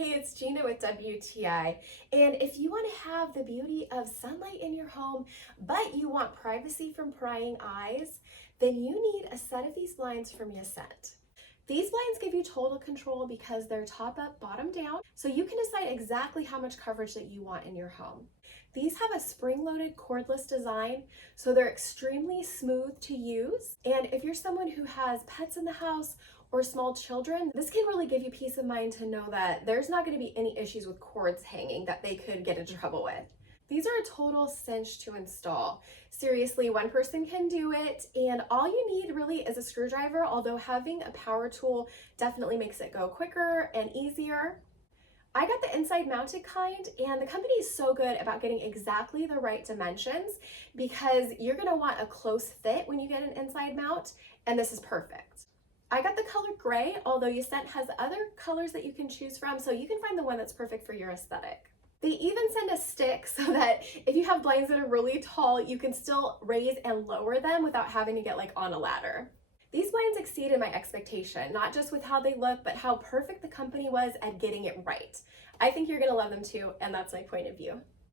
Hey, it's Gina with WTI. And if you want to have the beauty of sunlight in your home, but you want privacy from prying eyes, then you need a set of these blinds from YESCENT. These blinds give you total control because they're top up, bottom down, so you can decide exactly how much coverage that you want in your home. These have a spring-loaded cordless design, so they're extremely smooth to use. And if you're someone who has pets in the house or small children, this can really give you peace of mind to know that there's not going to be any issues with cords hanging that they could get into trouble with. These are a total cinch to install. Seriously, one person can do it, and all you need really is a screwdriver, although having a power tool definitely makes it go quicker and easier. I got the inside mounted kind, and the company is so good about getting exactly the right dimensions because you're gonna want a close fit when you get an inside mount, and this is perfect. I got the color gray, although YESCENT has other colors that you can choose from, so you can find the one that's perfect for your aesthetic. They even send a stick so that if you have blinds that are really tall, you can still raise and lower them without having to get like on a ladder. These blinds exceeded my expectation, not just with how they look, but how perfect the company was at getting it right. I think you're gonna love them too, and that's my point of view.